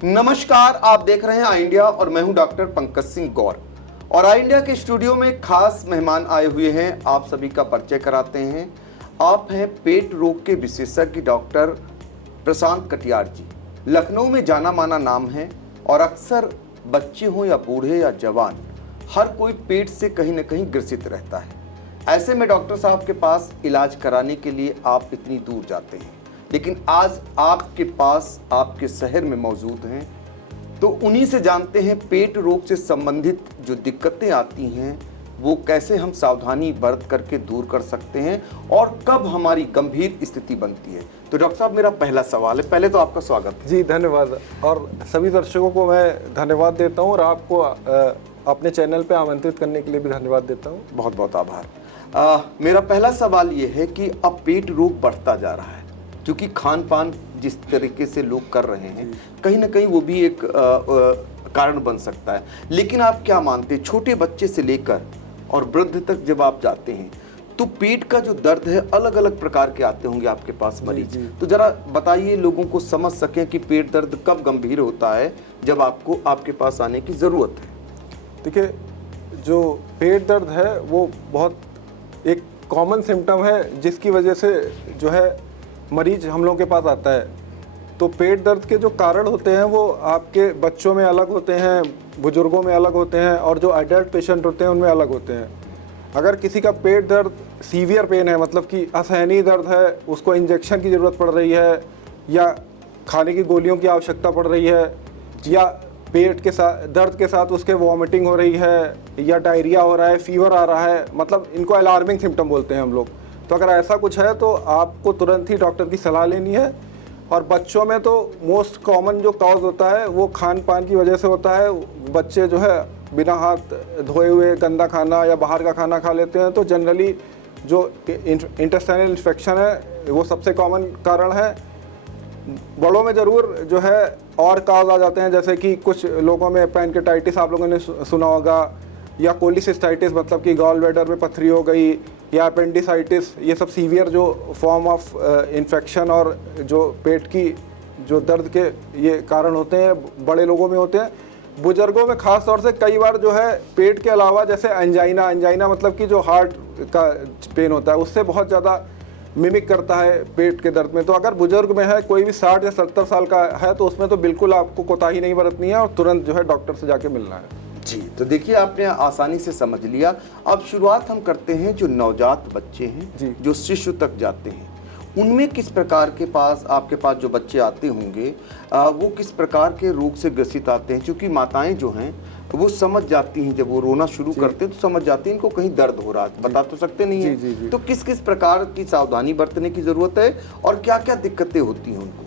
नमस्कार, आप देख रहे हैं आई इंडिया और मैं हूं डॉक्टर पंकज सिंह गौर। और आई इंडिया के स्टूडियो में खास मेहमान आए हुए हैं, आप सभी का परिचय कराते हैं। आप हैं पेट रोग के विशेषज्ञ डॉक्टर प्रशांत कटियार जी। लखनऊ में जाना माना नाम है और अक्सर बच्चे हों या बूढ़े या जवान, हर कोई पेट से कहीं ना कहीं ग्रसित रहता है। ऐसे में डॉक्टर साहब के पास इलाज कराने के लिए आप इतनी दूर जाते हैं, लेकिन आज आपके पास आपके शहर में मौजूद हैं, तो उन्हीं से जानते हैं पेट रोग से संबंधित जो दिक्कतें आती हैं वो कैसे हम सावधानी बरत करके दूर कर सकते हैं और कब हमारी गंभीर स्थिति बनती है। तो डॉक्टर साहब, मेरा पहला सवाल है, पहले तो आपका स्वागत है। जी धन्यवाद, और सभी दर्शकों को मैं धन्यवाद देता हूं और आपको अपने चैनल पे आमंत्रित करने के लिए भी धन्यवाद देता हूं। बहुत बहुत आभार। मेरा पहला सवाल ये है कि अब पेट रोग बढ़ता जा रहा है, क्योंकि खान पान जिस तरीके से लोग कर रहे हैं कहीं ना कहीं वो भी एक कारण बन सकता है। लेकिन आप क्या मानते हैं, छोटे बच्चे से लेकर और वृद्ध तक जब आप जाते हैं तो पेट का जो दर्द है अलग अलग प्रकार के आते होंगे आपके पास मरीज। तो जरा बताइए, लोगों को समझ सकें कि पेट दर्द कब गंभीर होता है, जब आपको आपके पास आने की ज़रूरत है। देखिए, जो पेट दर्द है वो बहुत एक कॉमन सिम्टम है जिसकी वजह से जो है मरीज हम लोगों के पास आता है। तो पेट दर्द के जो कारण होते हैं वो आपके बच्चों में अलग होते हैं, बुजुर्गों में अलग होते हैं और जो एडल्ट पेशेंट होते हैं उनमें अलग होते हैं। अगर किसी का पेट दर्द सीवियर पेन है, मतलब कि असहनीय दर्द है, उसको इंजेक्शन की ज़रूरत पड़ रही है या खाने की गोलियों की आवश्यकता पड़ रही है, या पेट के साथ दर्द के साथ उसके वॉमिटिंग हो रही है या डायरिया हो रहा है, फीवर आ रहा है, मतलब इनको अलार्मिंग सिम्टम बोलते हैं हम लोग। तो अगर ऐसा कुछ है तो आपको तुरंत ही डॉक्टर की सलाह लेनी है। और बच्चों में तो मोस्ट कॉमन जो कॉज होता है वो खान पान की वजह से होता है। बच्चे जो है बिना हाथ धोए हुए गंदा खाना या बाहर का खाना खा लेते हैं, तो जनरली जो इंटेस्टाइनल इन्फेक्शन है वो सबसे कॉमन कारण है। बड़ों में ज़रूर जो है और काज आ जाते हैं, जैसे कि कुछ लोगों में पैनकेटाइटिस आप लोगों ने सुना होगा, या कोलिसिस्टाइटिस मतलब कि गॉल ब्लैडर में पथरी हो गई, या अपेंडिसाइटिस। ये सब सीवियर जो फॉर्म ऑफ इन्फेक्शन और जो पेट की जो दर्द के ये कारण होते हैं, बड़े लोगों में होते हैं। बुजुर्गों में ख़ास तौर से कई बार जो है पेट के अलावा जैसे एंजाइना मतलब कि जो हार्ट का पेन होता है उससे बहुत ज़्यादा मिमिक करता है पेट के दर्द में। तो अगर बुजुर्ग में है, कोई भी 60 या 70 साल का है, तो उसमें तो बिल्कुल आपको कोताही नहीं बरतनी है और तुरंत जो है डॉक्टर से जाके मिलना है। जी, तो देखिए आपने आसानी से समझ लिया। अब शुरुआत हम करते हैं जो नवजात बच्चे हैं, जो शिशु तक जाते हैं, उनमें किस प्रकार के पास आपके पास जो बच्चे आते होंगे वो किस प्रकार के रोग से ग्रसित आते हैं। क्योंकि माताएं जो हैं वो समझ जाती हैं, जब वो रोना शुरू करते हैं तो समझ जाती हैं इनको कहीं दर्द हो रहा है, बता तो सकते नहीं है। तो किस किस प्रकार की सावधानी बरतने की ज़रूरत है और क्या क्या दिक्कतें होती हैं उनको।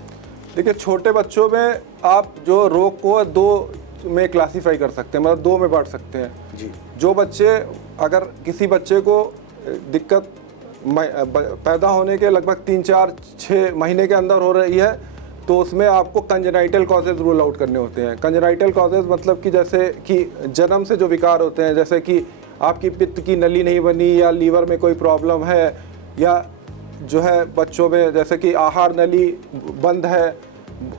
देखिए, छोटे बच्चों में आप जो रोग को दो में क्लासीफाई कर सकते हैं, मतलब दो में बांट सकते हैं। जी, जो बच्चे, अगर किसी बच्चे को दिक्कत पैदा होने के लगभग 3-4-6 महीने के अंदर हो रही है, तो उसमें आपको कंजेनाइटल कॉजेज रूल आउट करने होते हैं। कंजेनाइटल कॉजेज मतलब कि जैसे कि जन्म से जो विकार होते हैं, जैसे कि आपकी पित्त की नली नहीं बनी, या लीवर में कोई प्रॉब्लम है, या जो है बच्चों में जैसे कि आहार नली बंद है,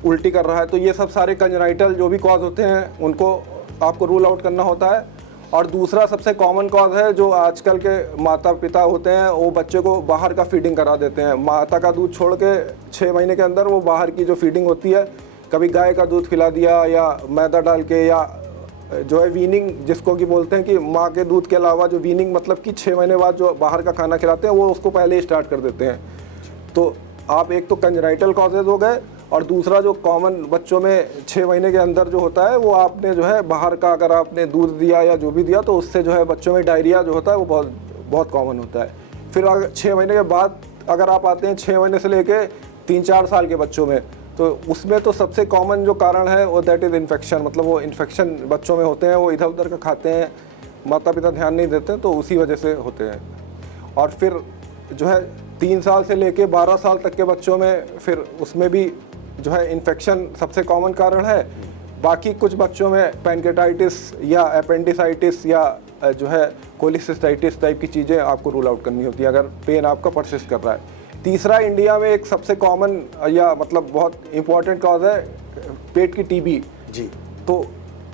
उल्टी कर रहा है, तो ये सब सारे कंजेनाइटल जो भी कॉज होते हैं उनको आपको रूल आउट करना होता है। और दूसरा सबसे कॉमन कॉज है जो आजकल के माता पिता होते हैं, वो बच्चे को बाहर का फीडिंग करा देते हैं। माता का दूध छोड़ के 6 महीने के अंदर वो बाहर की जो फीडिंग होती है, कभी गाय का दूध खिला दिया या मैदा डाल के, या जो है वीनिंग जिसको कि बोलते हैं कि माँ के दूध के अलावा जो वीनिंग मतलब कि 6 महीने बाद जो बाहर का खाना खिलाते हैं वो उसको पहले ही स्टार्ट कर देते हैं। तो आप एक तो कंजेनाइटल कॉजेज हो गए, और दूसरा जो कॉमन बच्चों में 6 महीने के अंदर जो होता है वो आपने जो है बाहर का अगर आपने दूध दिया या जो भी दिया, तो उससे जो है बच्चों में डायरिया जो होता है वो बहुत कॉमन होता है। फिर अगर 6 महीने के बाद अगर आप आते हैं 6 महीने से लेके 3-4 साल के बच्चों में, तो उसमें तो सबसे कॉमन जो कारण है वो दैट इज़ इन्फेक्शन। मतलब वो इन्फेक्शन बच्चों में होते हैं, वो इधर उधर का खाते हैं, माता पिता ध्यान नहीं देते, तो उसी वजह से होते हैं। और फिर जो है 3 साल से लेके 12 साल तक के बच्चों में फिर उसमें भी जो है इन्फेक्शन सबसे कॉमन कारण है। बाकी कुछ बच्चों में पैनकेटाइटिस या अपेंडिसाइटिस या जो है कोलिसिस्टाइटिस टाइप की चीज़ें आपको रूल आउट करनी होती है अगर पेन आपका परसिस्ट कर रहा है। तीसरा इंडिया में एक सबसे कॉमन या मतलब बहुत इम्पोर्टेंट कॉज है पेट की टीबी जी। तो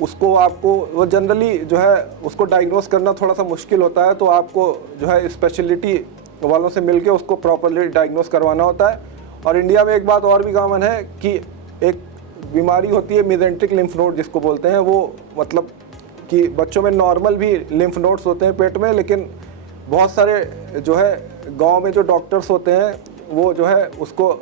उसको आपको वो जनरली जो है उसको डायग्नोस करना थोड़ा सा मुश्किल होता है, तो आपको जो है स्पेशलिटी वालों से मिलके उसको प्रॉपरली डायग्नोस करवाना होता है। और इंडिया में एक बात और भी कॉमन है कि एक बीमारी होती है मेसेंटेरिक लिम्फ नोड जिसको बोलते हैं, वो मतलब कि बच्चों में नॉर्मल भी लिम्फ नोड्स होते हैं पेट में, लेकिन बहुत सारे जो है गांव में जो डॉक्टर्स होते हैं वो जो है उसको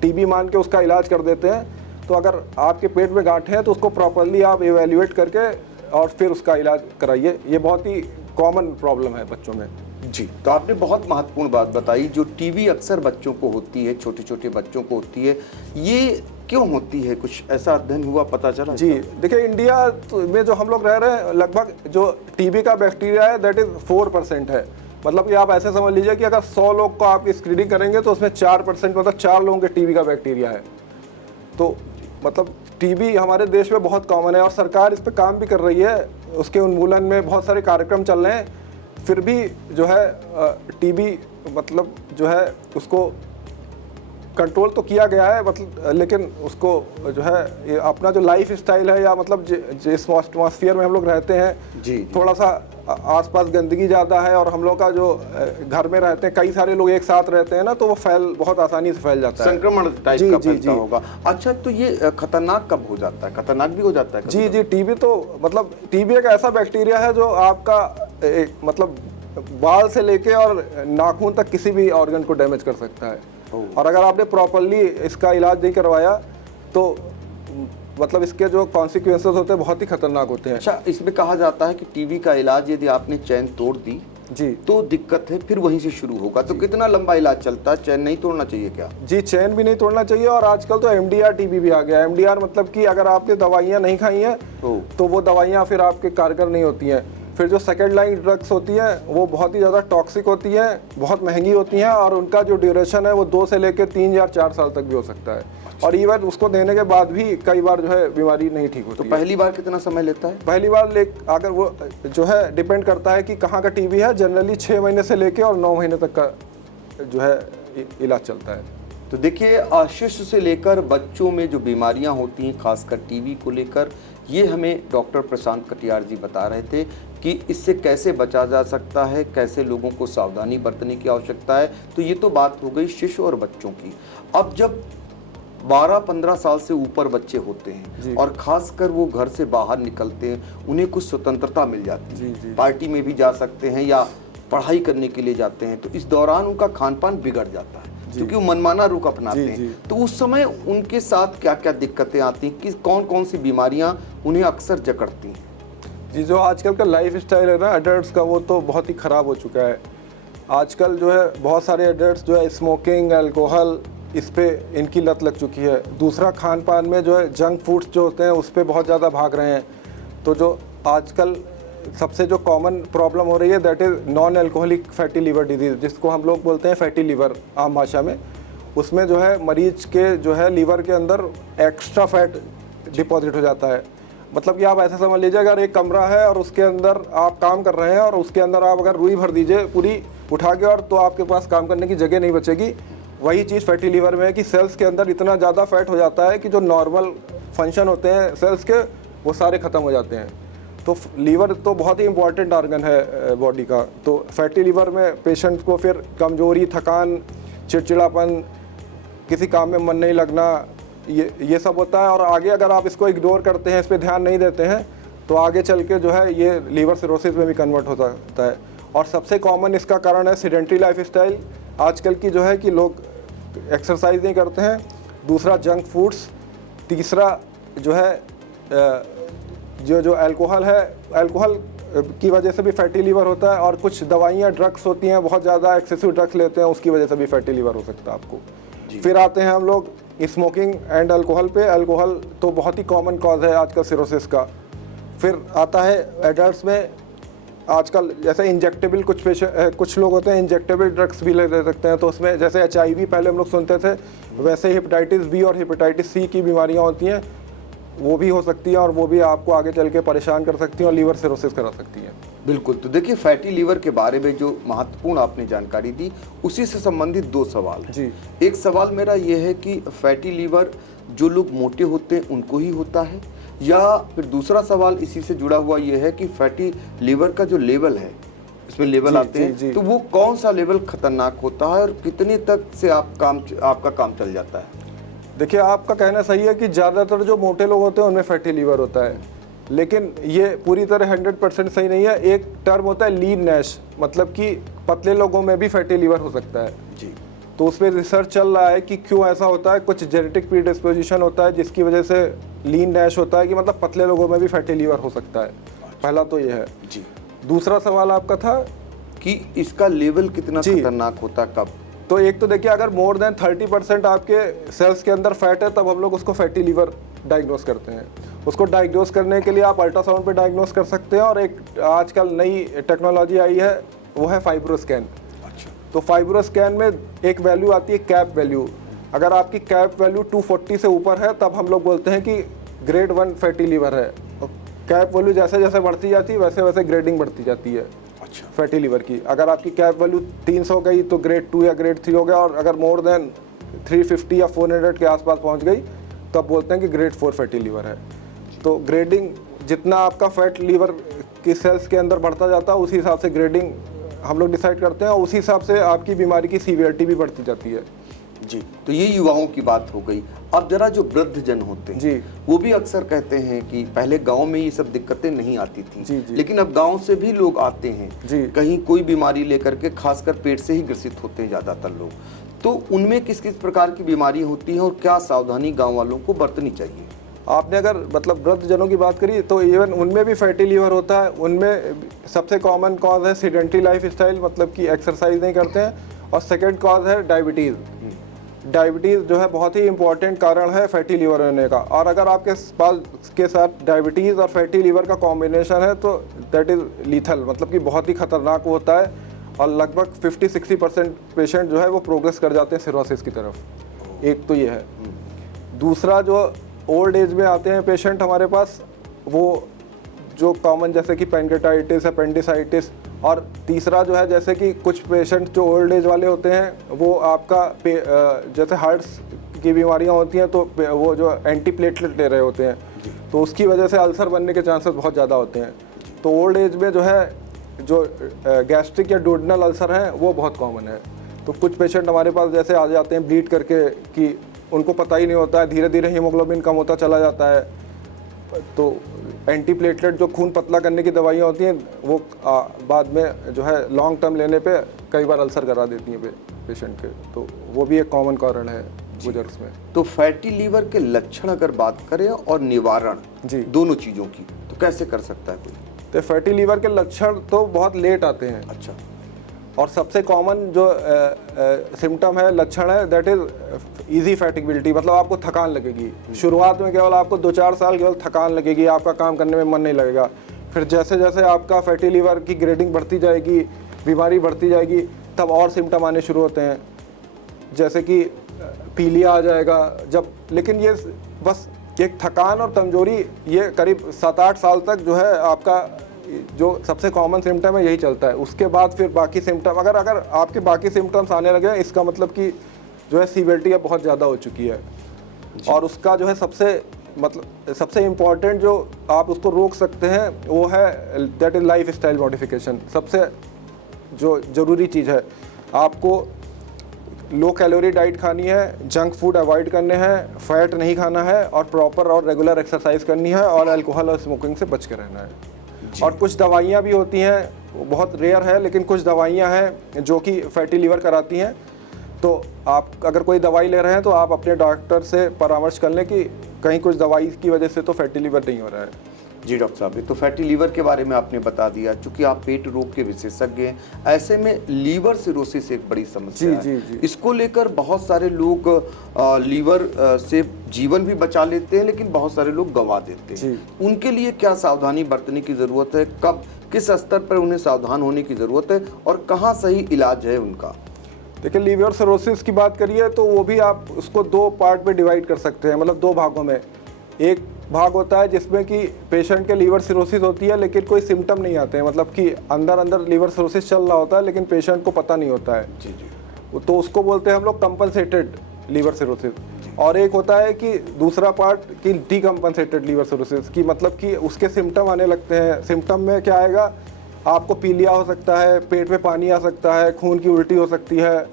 टीबी मान के उसका इलाज कर देते हैं। तो अगर आपके पेट में गांठ है तो उसको प्रॉपरली आप इवेल्युएट करके और फिर उसका इलाज कराइए। ये बहुत ही कॉमन प्रॉब्लम है बच्चों में। जी, तो आपने बहुत महत्वपूर्ण बात बताई, जो टीबी अक्सर बच्चों को होती है, छोटे छोटे बच्चों को होती है, ये क्यों होती है? कुछ ऐसा अध्ययन हुआ, पता चला? जी देखिए, इंडिया में जो हम लोग रह रहे हैं लगभग जो टीबी का बैक्टीरिया है दैट इज़ 4% है। मतलब कि आप ऐसे समझ लीजिए कि अगर 100 लोग को आप स्क्रीनिंग करेंगे तो उसमें 4% मतलब 4 लोगों के टीबी का बैक्टीरिया है। तो मतलब टीबी हमारे देश में बहुत कॉमन है और सरकार इस पर काम भी कर रही है, उसके उन्मूलन में बहुत सारे कार्यक्रम चल रहे हैं। फिर भी जो है टीबी मतलब जो है उसको कंट्रोल तो किया गया है, मतलब लेकिन उसको जो है ये अपना जो लाइफ स्टाइल है या मतलब जिस एटमॉस्फेयर में हम लोग रहते हैं जी। थोड़ा सा आसपास गंदगी ज़्यादा है और हम लोग का जो घर में रहते हैं कई सारे लोग एक साथ रहते हैं ना, तो वो बहुत आसानी से फैल जाता है, संक्रमण टाइप का फैलता होगा। अच्छा, तो ये खतरनाक कब हो जाता है? खतरनाक भी हो जाता है? जी जी, टीबी तो मतलब टीबी एक ऐसा बैक्टीरिया है जो आपका मतलब बाल से लेके और नाखून तक किसी भी ऑर्गन को डैमेज कर सकता है। और अगर आपने प्रॉपरली इसका इलाज नहीं करवाया तो मतलब इसके जो कॉन्सिक्वेंसेस होते हैं बहुत ही खतरनाक होते हैं। अच्छा, इसमें कहा जाता है कि टीबी का इलाज यदि आपने चैन तोड़ दी जी तो दिक्कत है, फिर वहीं से शुरू होगा। तो कितना लंबा इलाज चलता है? चैन नहीं तोड़ना चाहिए क्या? जी, चैन भी नहीं तोड़ना चाहिए। और आजकल तो एमडीआर टीबी भी आ गया। एमडीआर मतलब कि अगर आपने दवाइयाँ नहीं खाई हैं तो वो दवाइयाँ फिर आपके कारगर नहीं होती हैं। फिर जो सेकेंड लाइन ड्रग्स होती हैं वो बहुत ही ज़्यादा टॉक्सिक होती हैं, बहुत महंगी होती हैं और उनका जो ड्यूरेशन है वो 2 से लेकर 3 या 4 साल तक भी हो सकता है। और इवन उसको देने के बाद भी कई बार जो है बीमारी नहीं ठीक होती। तो पहली बार कितना समय लेता है? पहली बार अगर वो जो है डिपेंड करता है कि कहाँ का टीबी है। जनरली 6 महीने से लेके और 9 महीने तक का जो है इलाज चलता है। तो देखिए, शिशु से लेकर बच्चों में जो बीमारियां होती हैं खासकर टीबी को लेकर, ये हमें डॉक्टर प्रशांत कटियार जी बता रहे थे कि इससे कैसे बचा जा सकता है, कैसे लोगों को सावधानी बरतने की आवश्यकता है। तो ये तो बात हो गई शिशु और बच्चों की। अब जब 12-15 साल से ऊपर बच्चे होते हैं और खासकर वो घर से बाहर निकलते हैं, उन्हें कुछ स्वतंत्रता मिल जाती है, पार्टी में भी जा सकते हैं या पढ़ाई करने के लिए जाते हैं, तो इस दौरान उनका खान पान बिगड़ जाता है क्योंकि वो मनमाना रुख अपनाते हैं। तो उस समय उनके साथ क्या क्या दिक्कतें आती हैं, कि कौन कौन सी बीमारियां उन्हें अक्सर जकड़ती हैं? जी, जो आजकल का लाइफ स्टाइल है ना एडल्ट्स का, वो तो बहुत ही ख़राब हो चुका है। आजकल जो है बहुत सारे एडल्ट्स जो है स्मोकिंग, अल्कोहल, इस पे इनकी लत लग चुकी है। दूसरा, खान पान में जो है जंक फूड्स जो होते हैं उस पे बहुत ज़्यादा भाग रहे हैं। तो जो आजकल सबसे जो कॉमन प्रॉब्लम हो रही है that is non alcoholic fatty liver disease, जिसको हम लोग बोलते हैं फैटी लिवर आम भाषा में। उसमें जो है मरीज के जो है लीवर के अंदर एक्स्ट्रा फैट डिपॉजिट हो जाता है। मतलब कि आप ऐसा समझ लीजिए, अगर एक कमरा है और उसके अंदर आप काम कर रहे हैं और उसके अंदर आप अगर रुई भर दीजिए पूरी उठा के, और तो आपके पास काम करने की जगह नहीं बचेगी। वही चीज़ फैटी लीवर में है कि सेल्स के अंदर इतना ज़्यादा फैट हो जाता है कि जो नॉर्मल फंक्शन होते हैं सेल्स के वो सारे ख़त्म हो जाते हैं। तो लीवर तो बहुत ही इंपॉर्टेंट ऑर्गन है बॉडी का। तो फैटी लीवर में पेशेंट को फिर कमजोरी, थकान, चिड़चिड़ापन, किसी काम में मन नहीं लगना, ये सब होता है। और आगे अगर आप इसको इग्नोर करते हैं, इस पर ध्यान नहीं देते हैं, तो आगे चल के जो है ये लीवर सिरोसिस में भी कन्वर्ट हो सकता है। और सबसे कॉमन इसका कारण है सीडेंटरी लाइफ स्टाइल आजकल की, जो है कि लोग एक्सरसाइज नहीं करते हैं। दूसरा, जंक फूड्स। तीसरा जो है जो अल्कोहल है, अल्कोहल की वजह से भी फैटी लीवर होता है। और कुछ दवाइयाँ, ड्रग्स होती हैं, बहुत ज़्यादा एक्सेसिव ड्रग्स लेते हैं, उसकी वजह से भी फैटी लीवर हो सकता है आपको। फिर आते हैं हम लोग स्मोकिंग एंड अल्कोहल पे। अल्कोहल तो बहुत ही कॉमन कॉज है आजकल सिरोसिस का। फिर आता है एडल्ट्स में आजकल जैसे इंजेक्टेबल, कुछ लोग होते हैं इंजेक्टेबल ड्रग्स भी ले सकते हैं। तो उसमें जैसे HIV पहले हम लोग सुनते थे, वैसे हेपेटाइटिस B और हेपेटाइटिस C की बीमारियाँ होती हैं। वो भी हो सकती है और वो भी आपको आगे चल के परेशान कर सकती है और लीवर सिरोसिस करा सकती है। बिल्कुल। तो देखिए, फैटी लीवर के बारे में जो महत्वपूर्ण आपने जानकारी दी, उसी से संबंधित दो सवाल हैं। जी। एक सवाल मेरा ये है कि फैटी लीवर जो लोग मोटे होते हैं उनको ही होता है, या फिर दूसरा सवाल इसी से जुड़ा हुआ ये है कि फैटी लीवर का जो लेवल है, इसमें लेवल आते हैं, तो वो कौन सा लेवल खतरनाक होता है और कितने तक से आपका काम चल जाता है? देखिए, आपका कहना सही है कि ज़्यादातर जो मोटे लोग होते हैं उनमें फैटी लीवर होता है, लेकिन ये पूरी तरह 100% सही नहीं है। एक टर्म होता है लीन नैश, मतलब कि पतले लोगों में भी फैटी लीवर हो सकता है जी। तो उस पर रिसर्च चल रहा है कि क्यों ऐसा होता है। कुछ जेनेटिक प्रीडिस्पोजिशन होता है जिसकी वजह से लीन नैश होता है, कि मतलब पतले लोगों में भी फैटी लीवर हो सकता है। पहला तो ये है जी। दूसरा सवाल आपका था कि इसका लेवल कितना खतरनाक होता है, कब? तो एक तो देखिए, अगर मोर देन 30% आपके सेल्स के अंदर फैट है तब हम लोग उसको फैटी लीवर डायग्नोस करते हैं। उसको डायग्नोस करने के लिए आप अल्ट्रासाउंड पे डायग्नोस कर सकते हैं, और एक आजकल नई टेक्नोलॉजी आई है वो है फाइब्रोस्कैन। अच्छा। तो फाइब्रोस्कैन में एक वैल्यू आती है कैप वैल्यू। अगर आपकी कैप वैल्यू 240 से ऊपर है तब हम लोग बोलते हैं कि ग्रेड 1 फैटी लीवर है। कैप वैल्यू जैसे जैसे बढ़ती जाती है वैसे वैसे ग्रेडिंग बढ़ती जाती है अच्छा। फैटी लीवर की। अगर आपकी कैप वैल्यू 300 गई तो ग्रेड 2 या ग्रेड 3 हो गया, और अगर मोर देन 350 या 400 के आसपास पहुंच गई तो आप बोलते हैं कि ग्रेड 4 फैटी लीवर है। तो ग्रेडिंग जितना आपका फैट लीवर की सेल्स के अंदर बढ़ता जाता है उसी हिसाब से ग्रेडिंग हम लोग डिसाइड करते हैं, और उसी हिसाब से आपकी बीमारी की सीवियरिटी भी बढ़ती जाती है। जी। तो ये युवाओं की बात हो गई। अब जरा जो वृद्ध जन होते हैं जी, वो भी अक्सर कहते हैं कि पहले गांव में ये सब दिक्कतें नहीं आती थी, जी, जी। लेकिन अब गांव से भी लोग आते हैं जी। कहीं कोई बीमारी लेकर के, खासकर पेट से ही ग्रसित होते हैं ज़्यादातर लोग। तो उनमें किस किस प्रकार की बीमारी होती है और क्या सावधानी गाँव वालों को बरतनी चाहिए? आपने अगर मतलब वृद्ध जनों की बात करी तो इवन उनमें भी फैटी लीवर होता है। उनमें सबसे कॉमन कॉज है सेडेंटरी लाइफ स्टाइल, मतलब कि एक्सरसाइज नहीं करते हैं, और सेकंड कॉज है डायबिटीज़। डायबिटीज़ जो है बहुत ही इंपॉर्टेंट कारण है फैटी लीवर होने का, और अगर आपके पास के साथ डायबिटीज़ और फैटी लीवर का कॉम्बिनेशन है तो दैट इज़ लीथल, मतलब कि बहुत ही खतरनाक होता है, और लगभग 50-60% पेशेंट जो है वो प्रोग्रेस कर जाते हैं सिरोसिस की तरफ। एक तो ये है। दूसरा, जो ओल्ड एज में आते हैं पेशेंट हमारे पास, वो जो कॉमन जैसे कि पैनक्रेटाइटिस, अपेंडिसाइटिस, और तीसरा जो है जैसे कि कुछ पेशेंट जो ओल्ड एज वाले होते हैं वो आपका जैसे हार्ट्स की बीमारियां होती हैं तो वो जो एंटी प्लेटलेट ले रहे होते हैं, तो उसकी वजह से अल्सर बनने के चांसेस बहुत ज़्यादा होते हैं। तो ओल्ड एज में जो है जो गैस्ट्रिक या डोडनल अल्सर है वो बहुत कॉमन है। तो कुछ पेशेंट हमारे पास जैसे आ जाते हैं ब्लीड करके कि उनको पता ही नहीं होता है, धीरे धीरे हीमोग्लोबिन कम होता चला जाता है, तो एंटी प्लेटलेट जो खून पतला करने की दवाइयाँ होती हैं वो बाद में जो है लॉन्ग टर्म लेने पे कई बार अल्सर करा देती हैं पेशेंट के, तो वो भी एक कॉमन कारण है बुजुर्ग में। तो फैटी लीवर के लक्षण अगर बात करें और निवारण, जी, दोनों चीज़ों की, तो कैसे कर सकता है कोई? तो फैटी लीवर के लक्षण तो बहुत लेट आते हैं। अच्छा। और सबसे कॉमन जो सिम्टम है, लक्षण है, दैट इज इजी फैटिगबिलिटी, मतलब आपको थकान लगेगी। शुरुआत में केवल आपको 2-4 साल केवल थकान लगेगी, आपका काम करने में मन नहीं लगेगा। फिर जैसे जैसे आपका फैटी लीवर की ग्रेडिंग बढ़ती जाएगी, बीमारी बढ़ती जाएगी, तब और सिम्टम आने शुरू होते हैं, जैसे कि पीलिया आ जाएगा जब। लेकिन ये बस एक थकान और कमजोरी ये करीब 7-8 साल तक जो है आपका जो सबसे कॉमन सिम्टम है यही चलता है। उसके बाद फिर बाकी सिम्टम, अगर आपके बाकी सिम्टम्स आने लगे इसका मतलब कि जो है सीवियरिटी अब बहुत ज़्यादा हो चुकी है। और उसका जो है सबसे इम्पॉर्टेंट जो आप उसको रोक सकते हैं वो है that is life style modification. सबसे जो ज़रूरी चीज़ है, आपको लो कैलोरी डाइट खानी है, जंक फूड अवॉइड करने हैं, फैट नहीं खाना है, और प्रॉपर और रेगुलर एक्सरसाइज करनी है, और अल्कोहल और स्मोकिंग से बच के रहना है। और कुछ दवाइयाँ भी होती हैं, वो बहुत रेयर है, लेकिन कुछ दवाइयाँ हैं जो कि फैटी लीवर कराती हैं। तो आप अगर कोई दवाई ले रहे हैं तो आप अपने डॉक्टर से परामर्श कर लें कि कहीं कुछ दवाई की वजह से तो फैटी लीवर नहीं हो रहा है। जी डॉक्टर साहब, तो फैटी लीवर के बारे में आपने बता दिया, चूंकि आप पेट रोग के विशेषज्ञ हैं, ऐसे में लीवर सिरोसिस एक बड़ी समस्या है। जी। इसको लेकर बहुत सारे लोग लीवर से जीवन भी बचा लेते हैं, लेकिन बहुत सारे लोग गंवा देते हैं। उनके लिए क्या सावधानी बरतने की ज़रूरत है, कब किस स्तर पर उन्हें सावधान होने की ज़रूरत है, और कहाँ सही इलाज है उनका? देखिए, लीवर सिरोसिस की बात करिए तो वो भी आप उसको 2 पार्ट में डिवाइड कर सकते हैं, मतलब 2 भागों में। एक भाग होता है जिसमें कि पेशेंट के लीवर सिरोसिस होती है लेकिन कोई सिम्टम नहीं आते हैं, मतलब कि अंदर अंदर लीवर सिरोसिस चल रहा होता है लेकिन पेशेंट को पता नहीं होता है। जी जी। तो उसको बोलते हैं हम लोग कंपनसेटेड लीवर सिरोसिस। और एक होता है कि दूसरा पार्ट कि डीकम्पनसेटेड लीवर सिरोसिस, की मतलब कि उसके सिम्टम आने लगते हैं। सिम्टम में क्या आएगा, आपको पीलिया हो सकता है, पेट में पानी आ सकता है, खून की उल्टी हो सकती है,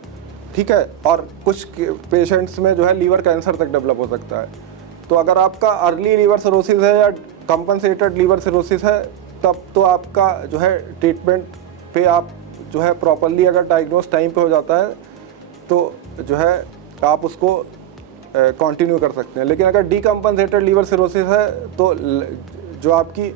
ठीक है, और कुछ पेशेंट्स में जो है लीवर कैंसर तक डेवलप हो सकता है। तो अगर आपका अर्ली लीवर सिरोसिस है या कंपनसेटेड लीवर सिरोसिस है, तब तो आपका जो है ट्रीटमेंट पे आप जो है प्रॉपरली अगर डायग्नोस टाइम पे हो जाता है तो जो है आप उसको कंटिन्यू कर सकते हैं। लेकिन अगर डीकम्पनसेटेड लीवर सिरोसिस है तो जो आपकी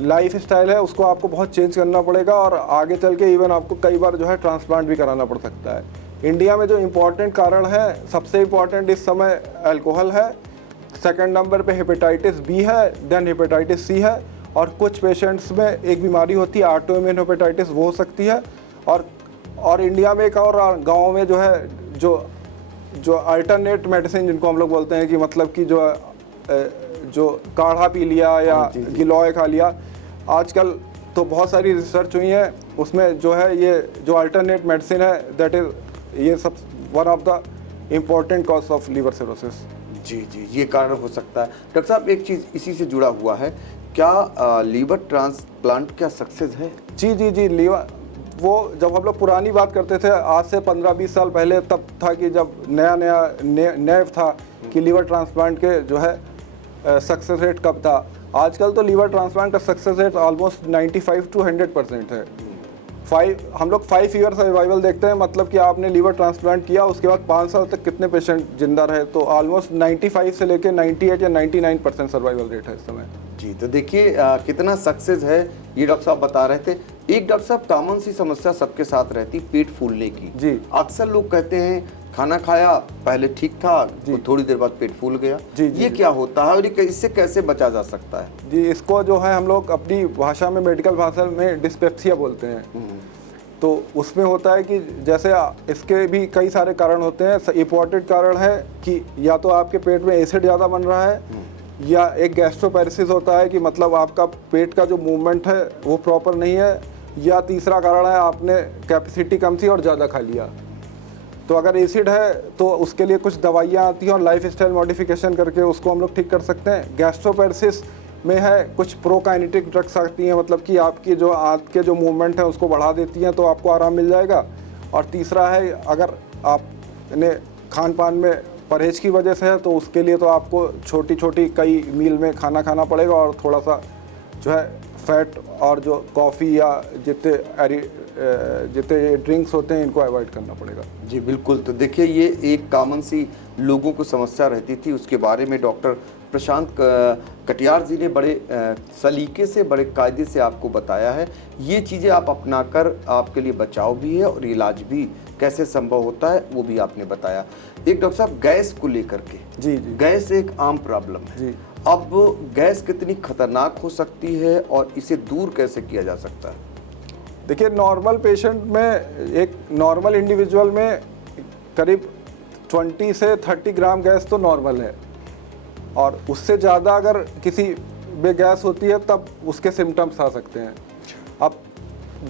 लाइफ स्टाइल है उसको आपको बहुत चेंज करना पड़ेगा और आगे चल के इवन आपको कई बार जो है ट्रांसप्लांट भी कराना पड़ सकता है। इंडिया में जो इम्पोर्टेंट कारण है, सबसे इम्पोर्टेंट इस समय अल्कोहल है, सेकंड नंबर पे हेपेटाइटिस बी है, देन हेपेटाइटिस सी है, और कुछ पेशेंट्स में एक बीमारी होती है ऑटोइम्यून हेपेटाइटिस, वो हो सकती है। और इंडिया में एक और गाँव में जो है जो अल्टरनेट मेडिसिन जिनको हम लोग बोलते हैं कि मतलब कि जो काढ़ा पी लिया या गिलोय खा लिया, आजकल तो बहुत सारी रिसर्च हुई है, उसमें जो है ये जो अल्टरनेट मेडिसिन है दैट इज़ ये सब one of the important cause of liver cirrhosis. जी जी, ये कारण हो सकता है। डॉक्टर साहब एक चीज़ इसी से जुड़ा हुआ है, क्या लीवर ट्रांसप्लांट क्या सक्सेस है? जी जी जी, लीवर वो जब हम लोग पुरानी बात करते थे आज से 15-20 साल पहले, तब था कि जब नया था कि लीवर ट्रांसप्लांट के जो है सक्सेस रेट कब था। आजकल तो लीवर ट्रांसप्लांट का सक्सेस रेट ऑलमोस्ट 95 to 100% है। हम लोग 5 ईयर सर्वाइवल देखते हैं, मतलब कि आपने लीवर ट्रांसप्लांट किया उसके बाद 5 साल तक कितने पेशेंट जिंदा रहे, तो ऑलमोस्ट 95 से लेकर 98 या 99% सर्वाइवल रेट है इस समय। जी, तो देखिए कितना सक्सेस है ये डॉक्टर साहब बता रहे थे। एक डॉक्टर साहब कॉमन सी समस्या सबके साथ रहती, पेट फूलने की। जी, अक्सर लोग कहते हैं खाना खाया पहले ठीक था, तो थोड़ी देर बाद पेट फूल गया। जी, ये क्या होता है और इससे कैसे बचा जा सकता है? जी, इसको जो है हम लोग अपनी भाषा में, मेडिकल भाषा में डिस्पेप्सिया बोलते हैं। तो उसमें होता है कि जैसे इसके भी कई सारे कारण होते हैं। इंपॉर्टेंट कारण है कि या तो आपके पेट में एसिड ज़्यादा बन रहा है, या एक गैस्ट्रोपैरेसिस होता है कि मतलब आपका पेट का जो मूवमेंट है वो प्रॉपर नहीं है, या तीसरा कारण है आपने कैपेसिटी कम थी और ज़्यादा खा लिया। तो अगर एसिड है तो उसके लिए कुछ दवाइयाँ आती हैं और लाइफ स्टाइल मॉडिफिकेशन करके उसको हम लोग ठीक कर सकते हैं। गैस्ट्रोपैरेसिस में है कुछ प्रोकाइनेटिक ड्रग्स आती हैं, मतलब कि आपकी जो आंत के जो मूवमेंट है उसको बढ़ा देती हैं, तो आपको आराम मिल जाएगा। और तीसरा है अगर आपने खान पान में परहेज की वजह से है तो उसके लिए तो आपको छोटी छोटी कई मील में खाना खाना पड़ेगा और थोड़ा सा जो है फैट और जो कॉफ़ी या जितने ड्रिंक्स होते हैं इनको अवॉइड करना पड़ेगा। जी बिल्कुल। तो देखिए ये एक कॉमन सी लोगों को समस्या रहती थी, उसके बारे में डॉक्टर प्रशांत कटियार जी ने बड़े सलीके से, बड़े कायदे से आपको बताया है। ये चीज़ें आप अपनाकर आपके लिए बचाव भी है और इलाज भी कैसे संभव होता है वो भी आपने बताया। एक डॉक्टर साहब गैस को लेकर के, जी जी, गैस एक आम प्रॉब्लम है जी। अब गैस कितनी खतरनाक हो सकती है और इसे दूर कैसे किया जा सकता है? देखिए नॉर्मल पेशेंट में, एक नॉर्मल इंडिविजुअल में करीब 20 से 30 ग्राम गैस तो नॉर्मल है, और उससे ज़्यादा अगर किसी में गैस होती है तब उसके सिम्टम्स आ सकते हैं। अब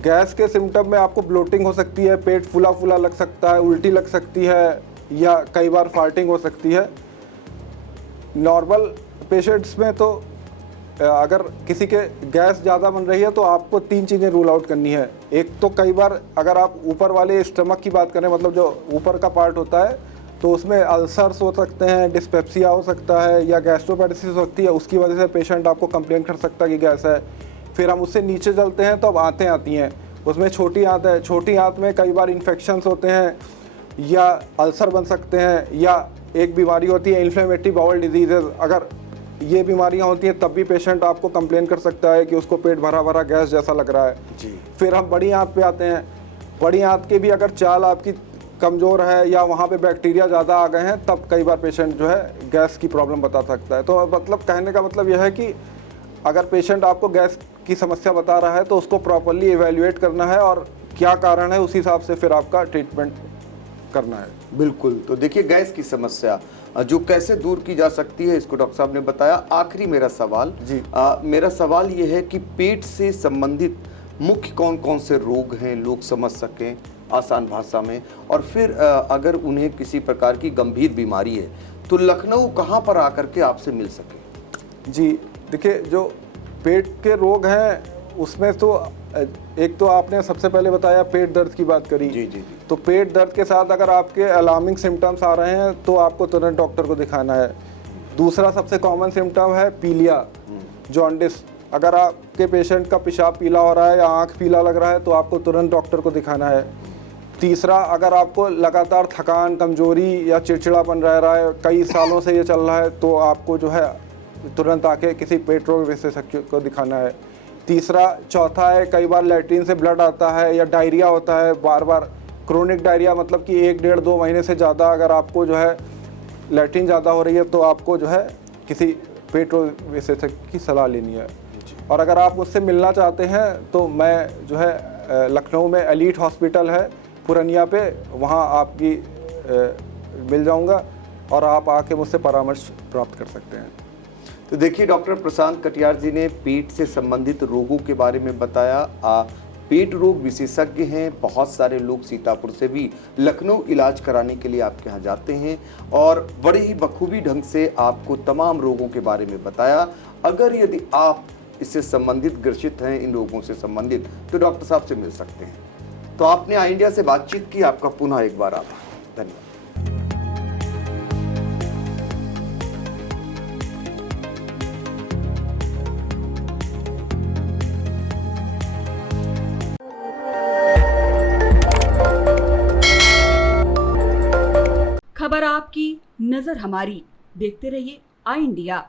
गैस के सिम्टम में आपको ब्लोटिंग हो सकती है, पेट फूला फूला लग सकता है, उल्टी लग सकती है, या कई बार फार्टिंग हो सकती है। नॉर्मल पेशेंट्स में तो अगर किसी के गैस ज़्यादा बन रही है तो आपको 3 चीज़ें रूल आउट करनी है। एक तो कई बार अगर आप ऊपर वाले स्टमक की बात करें, मतलब जो ऊपर का पार्ट होता है, तो उसमें अल्सर्स हो सकते हैं, डिस्पेप्सिया हो सकता है, या गैस्ट्रोपैरेसिस हो सकती है, उसकी वजह से पेशेंट आपको कंप्लेन कर सकता है कि गैस है। फिर हम उससे नीचे चलते हैं तो अब आंतें आती हैं, उसमें छोटी आंत है, छोटी आंत में कई बार इन्फेक्शंस होते हैं या अल्सर बन सकते हैं, या एक बीमारी होती है इन्फ्लेमेटरी बाउल डिजीजेज। अगर ये बीमारियां होती हैं तब भी पेशेंट आपको कंप्लेन कर सकता है कि उसको पेट भरा भरा गैस जैसा लग रहा है। जी। फिर हम बड़ी आंत पे आते हैं। बड़ी आंत के भी अगर चाल आपकी कमज़ोर है या वहाँ पे बैक्टीरिया ज़्यादा आ गए हैं तब कई बार पेशेंट जो है गैस की प्रॉब्लम बता सकता है। तो मतलब कहने का मतलब यह है कि अगर पेशेंट आपको गैस की समस्या बता रहा है तो उसको प्रॉपरली इवेल्युएट करना है और क्या कारण है उसी हिसाब से फिर आपका ट्रीटमेंट करना है। बिल्कुल। तो देखिए गैस की समस्या जो कैसे दूर की जा सकती है इसको डॉक्टर साहब ने बताया। आखिरी मेरा सवाल जी। मेरा सवाल ये है कि पेट से संबंधित मुख्य कौन कौन से रोग हैं, लोग समझ सकें आसान भाषा में, और फिर अगर उन्हें किसी प्रकार की गंभीर बीमारी है तो लखनऊ कहाँ पर आकर के आपसे मिल सके? जी देखिए, जो पेट के रोग हैं उसमें तो एक तो आपने सबसे पहले बताया पेट दर्द की बात करी। जी जी जी। तो पेट दर्द के साथ अगर आपके अलार्मिंग सिम्टम्स आ रहे हैं तो आपको तुरंत डॉक्टर को दिखाना है। दूसरा सबसे कॉमन सिम्टम है पीलिया, जॉन्डिस। अगर आपके पेशेंट का पेशाब पीला हो रहा है या आँख पीला लग रहा है तो आपको तुरंत डॉक्टर को दिखाना है। तीसरा, अगर आपको लगातार थकान, कमजोरी या चिड़चिड़ापन रह रहा है, कई सालों से ये चल रहा है, तो आपको जो है तुरंत आके किसी पेट रोग विशेषज्ञ को दिखाना है। चौथा है कई बार लैट्रिन से ब्लड आता है या डायरिया होता है बार बार। क्रोनिक डायरिया मतलब कि 1, 1.5, 2 महीने से ज़्यादा अगर आपको जो है लैट्रिन ज़्यादा हो रही है तो आपको जो है किसी पेट रोग विशेषज्ञ की सलाह लेनी है। और अगर आप मुझसे मिलना चाहते हैं तो मैं जो है लखनऊ में एलीट हॉस्पिटल है पुरनिया पे, वहाँ आपकी मिल जाऊँगा और आप आके मुझसे परामर्श प्राप्त कर सकते हैं। तो देखिए, डॉक्टर प्रशांत कटियार जी ने पेट से संबंधित रोगों के बारे में बताया। पेट रोग विशेषज्ञ हैं, बहुत सारे लोग सीतापुर से भी लखनऊ इलाज कराने के लिए आपके यहाँ जाते हैं और बड़े ही बखूबी ढंग से आपको तमाम रोगों के बारे में बताया। अगर यदि आप इससे संबंधित ग्रसित हैं, इन रोगों से संबंधित, तो डॉक्टर साहब से मिल सकते हैं। तो आपने आई इंडिया से बातचीत की, आपका पुनः एक बार आभार। धन्यवाद। खबर आपकी, नजर हमारी। देखते रहिए आई इंडिया।